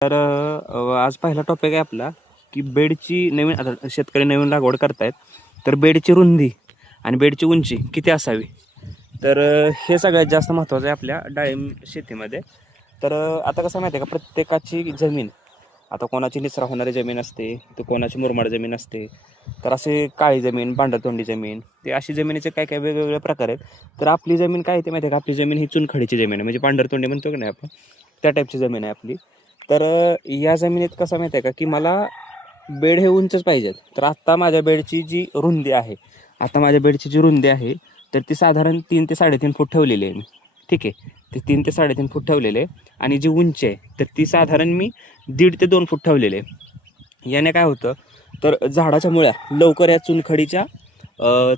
तर आज पहिला टॉपिक आहे आपला की बेडची नवीन, आता शेतकरी नवीन लागवड करतायत तर बेडची रुंदी आणि बेडची उंची किती असावी. तर हे सगळ्यात जास्त महत्त्वाचं आहे आपल्या डाळिंब शेतीमध्ये. तर आता कसं माहिती आहे का, प्रत्येकाची जमीन, आता कोणाची निचरा होणारी जमीन असते तर कोणाची मुरमाड जमीन असते. तर असे काळी जमीन, पांढरतोंडी जमीन, ते अशी जमिनीचे काय काय वेगवेगळे प्रकार आहेत. तर आपली जमीन काय ते माहिती आहे का, आपली जमीन ही चुनखडीची जमीन आहे, म्हणजे पांढरतोंडी म्हणतो की नाही आपण, त्या टाईपची जमीन आहे आपली. तर या जमिनीत कसं माहिती आहे का की मला बेड हे उंचच पाहिजेत. तर आत्ता माझ्या बेडची जी रुंदी आहे, तर ती साधारण 3 ते 3.5 फूट ठेवलेली आहे मी. ठीक आहे, ती 3 ते 3.5 फूट ठेवलेले आहे. आणि जी उंची आहे तर ती साधारण मी 1.5 ते 2 फूट ठेवलेले आहे. याने काय होतं, तर झाडाच्या मुळ्या लवकर या चुनखडीच्या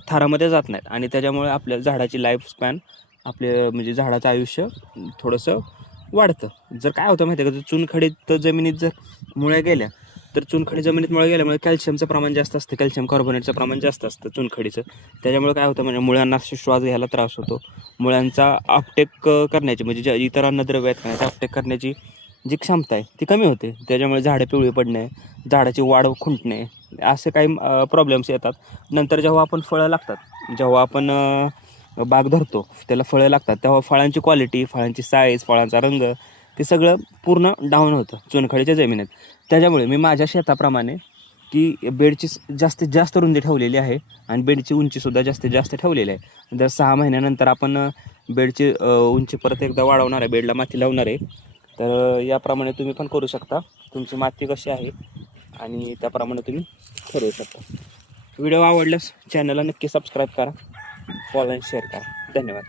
थरामध्ये जात नाहीत आणि त्याच्यामुळे आपल्या झाडाची लाईफ स्पॅन, आपले म्हणजे झाडाचं आयुष्य थोडंसं वाढतं. जर काय होतं माहिती आहे का, जर चुनखडीत जमिनीत जर मुळ्या गेल्या, तर चुनखडी जमिनीत मुळ्या गेल्यामुळे कॅल्शियमचं प्रमाण जास्त असतं, कॅल्शियम कार्बोनेटचं प्रमाण जास्त असतं चुनखडीचं. त्याच्यामुळे काय होतं म्हणजे मुळ्यांना श्वास घ्यायला त्रास होतो. मुळ्यांचा अपटेक करण्याची, म्हणजे ज्या इतर अन्नद्रव्य आहेत का, अपटेक करण्याची जी क्षमता आहे ती कमी होते. त्याच्यामुळे झाडे पिवळी पडणे, झाडाची वाढ खुंटणे, असे काही प्रॉब्लेम्स येतात. नंतर जेव्हा आपण फळं लागतात, जेव्हा आपण बाग धरतो, त्याला फळं लागतात, तेव्हा फळांची क्वालिटी, फळांची साईज, फळांचा रंग, ते सगळं पूर्ण डाऊन होतं चुनखडीच्या जमिनीत. त्याच्यामुळे मी माझ्या शेताप्रमाणे की बेडची जास्तीत जास्त रुंदी ठेवलेली आहे आणि बेडची उंचीसुद्धा जास्तीत जास्त ठेवलेली आहे. दर 6 महिन्यानंतर आपण बेडची उंची परत एकदा वाढवणार आहे, बेडला माती लावणार आहे. तर याप्रमाणे तुम्ही पण करू शकता. तुमची माती कशी आहे आणि त्याप्रमाणे तुम्ही ठरवू शकता. व्हिडिओ आवडल्यास चॅनलला नक्की सबस्क्राईब करा, फॉलो आणि शेअर करा. धन्यवाद.